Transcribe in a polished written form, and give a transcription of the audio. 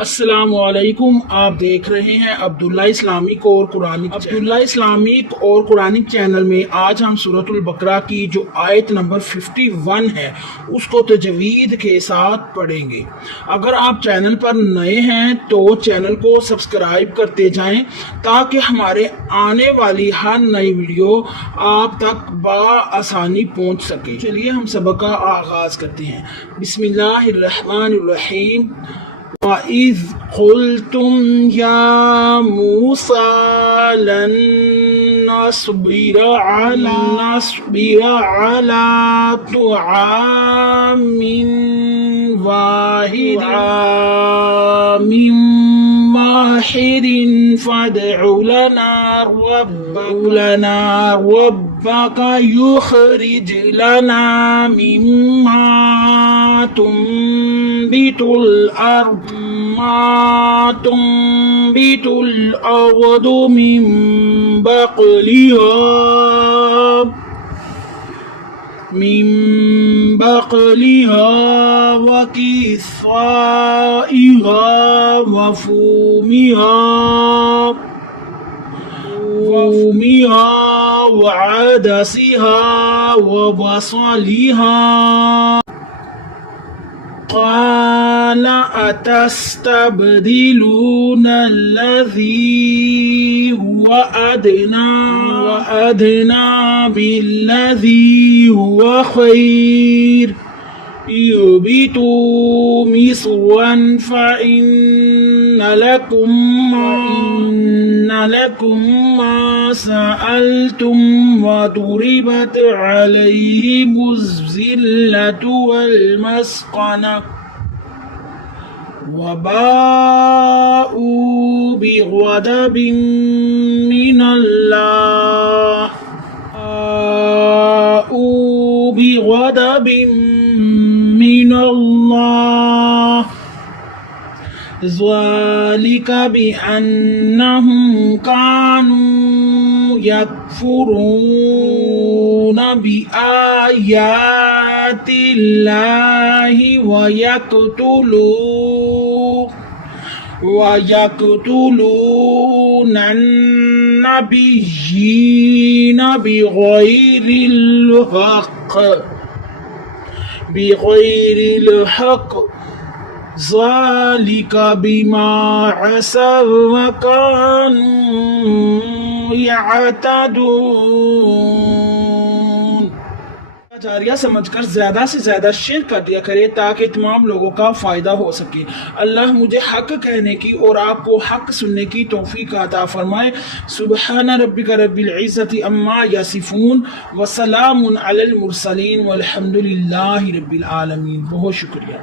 अस्सलामुअलैकुम। आप देख रहे हैं अब्दुल्ला इस्लामिक और कुरानिक चैनल में। आज हम सूरतुल बकरा की जो आयत नंबर 51 है उसको तजवीद के साथ पढ़ेंगे। अगर आप चैनल पर नए हैं तो चैनल को सब्सक्राइब करते जाएं ताकि हमारे आने वाली हर नई वीडियो आप तक बआसानी पहुंच सके। चलिए हम सबक का आगाज करते हैं। बिस्मिल्लाहिर्रहमानिर्रहीम। वइज़ क़ुल्तुम या मूसा लन नस्बिरा अला तुआमिन वाहिदिन फदउ लना रब्बक युखरिज लना मिम्मा तुंबितुल अर्दु मिन बक़लिहा व किस्वाइहा व फूमिहा व अदसिहा व बसलिहा। क़ाल अतस्तबदिलून अल्लज़ी हुवा अदना बिल्लज़ी हुवा खैर युबितू मिस्रन फ़इन्न लकुम मा सअलतुम व दुरिबत अलैहिमुज़ ज़िल्लतु वल मस्क़ना व बाऊ बिग़ज़बिन मिनल्लाह ज़ालिका बिअन्नहुम कानू यकफुरून बिआयातिल्लाहि व यक़तुलून अन्नबिय्यीन बिग़ैरिल हक़ ज़ालिका बिमा असव व कानू यअतदून। जारिया समझकर ज़्यादा से ज़्यादा शेयर कर दिया करें ताकि तमाम लोगों का फ़ायदा हो सके। अल्लाह मुझे हक़ कहने की और आपको हक़ सुनने की तौफ़ीक़ अता फ़रमाए। सुब्हान रब्बिका रब्बिल इज़्ज़ति अम्मा यसिफ़ून व सलामुन अलल मुरसलीन वल्हम्दुलिल्लाहि रब्बिल आलमीन। बहुत शुक्रिया।